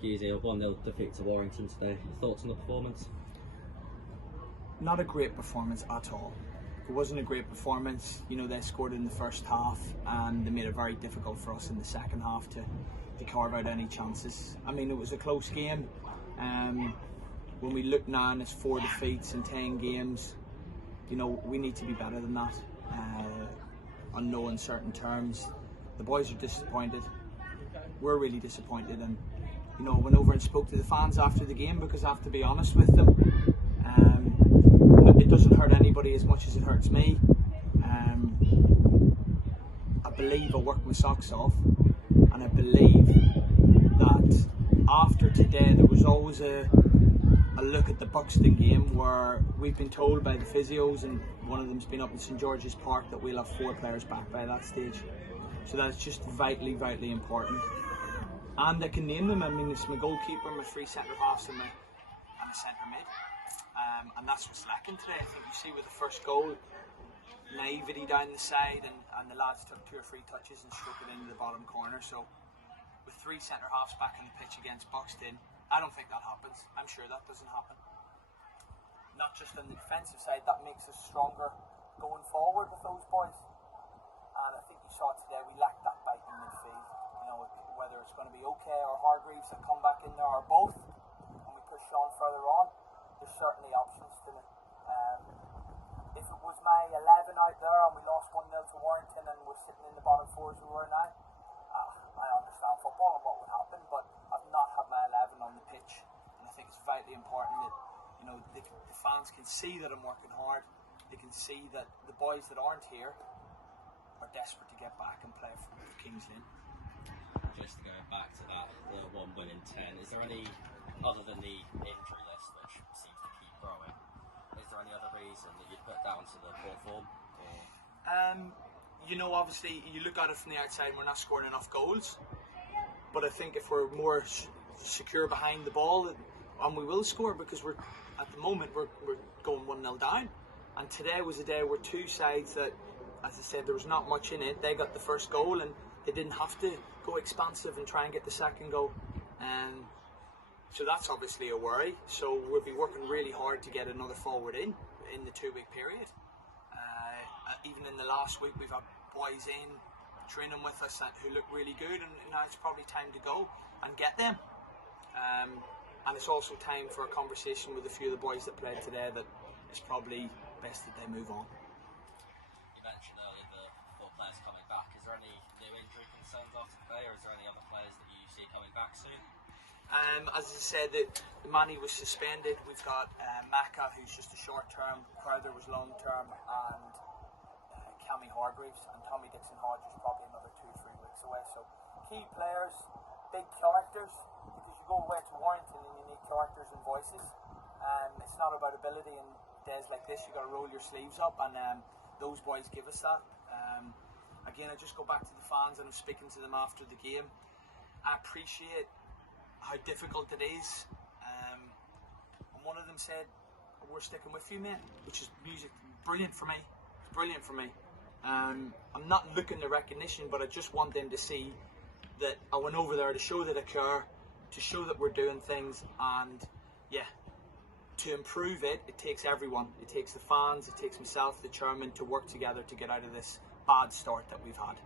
Hughes, a 1-0 defeat to Warrington today. Thoughts on the performance? Not a great performance at all. It wasn't a great performance. You know, they scored in the first half and they made it very difficult for us in the second half to carve out any chances. I mean, it was a close game. When we look now and it's 4 defeats in 10 games, you know, we need to be better than that. On no uncertain terms. The boys are disappointed. We're really disappointed, and you know, went over and spoke to the fans after the game because I have to be honest with them. It doesn't hurt anybody as much as it hurts me. I believe I worked my socks off, and I believe that after today there was always a look at the Buxton game where we've been told by the physios, and one of them's been up in St George's Park, that we'll have 4 players back by that stage. So that's just vitally important. And I can name them. I mean, it's my goalkeeper, my 3 centre halves and a centre mid. And that's what's lacking today. I think you see with the first goal, naivety down the side, and the lads took 2 or 3 touches and struck it into the bottom corner. So with 3 centre halves back on the pitch against Buxton, I don't think that happens. I'm sure that doesn't happen. Not just on the defensive side, that makes us stronger going forward with those boys. And I think you saw today we lacked that bite in midfield. You know, whether it's going to be okay or Hargreaves that come back in there or both, and we push on further on, there's certainly options to it. If it was my 11 out there and we lost 1-0 to Warrington and we're sitting in the bottom 4 as we were now, I understand football and what would happen, but I've not had my 11 on the pitch, and I think it's vitally important that, you know, the fans can see that I'm working hard. They can see that the boys that aren't here are desperate to get back and play for Kings Lynn. Just going back to that, the 1 win in 10, is there any, other than the injury list which seems to keep growing, is there any other reason that you'd put down to the poor form? You know, obviously you look at it from the outside and we're not scoring enough goals, but I think if we're more secure behind the ball, and we will score, because we're at the moment we're going 1-0 down, and today was a day where 2 sides that, as I said, there was not much in it. They got the first goal and they didn't have to go expansive and try and get the second goal, so that's obviously a worry. So we'll be working really hard to get another forward in the 2-week period. Even in the last week we've had boys in training with us who look really good, and now it's probably time to go and get them. And it's also time for a conversation with a few of the boys that played today that it's probably best that they move on. You mentioned earlier the 4 players coming back. Is there any new injury concerns after today, or is there any other players that you see coming back soon? As I said, that Manny was suspended. We've got Maka, who's just a short term, Crowther was long term, and Cammy Hargreaves, and Tommy Dixon-Hodge is probably another 2 or 3 weeks away. So key players, big characters, because you go away to Warrington and you need characters and voices. It's not about ability, and days like this you got to roll your sleeves up, and those boys give us that. Again, I just go back to the fans, and I'm speaking to them after the game. I appreciate how difficult it is, and one of them said, "We're sticking with you, mate," which is music, brilliant for me. I'm not looking at recognition, but I just want them to see that I went over there to show that I care, to show that we're doing things, and yeah, to improve it, it takes everyone. It takes the fans, it takes myself, the chairman, to work together to get out of this bad start that we've had.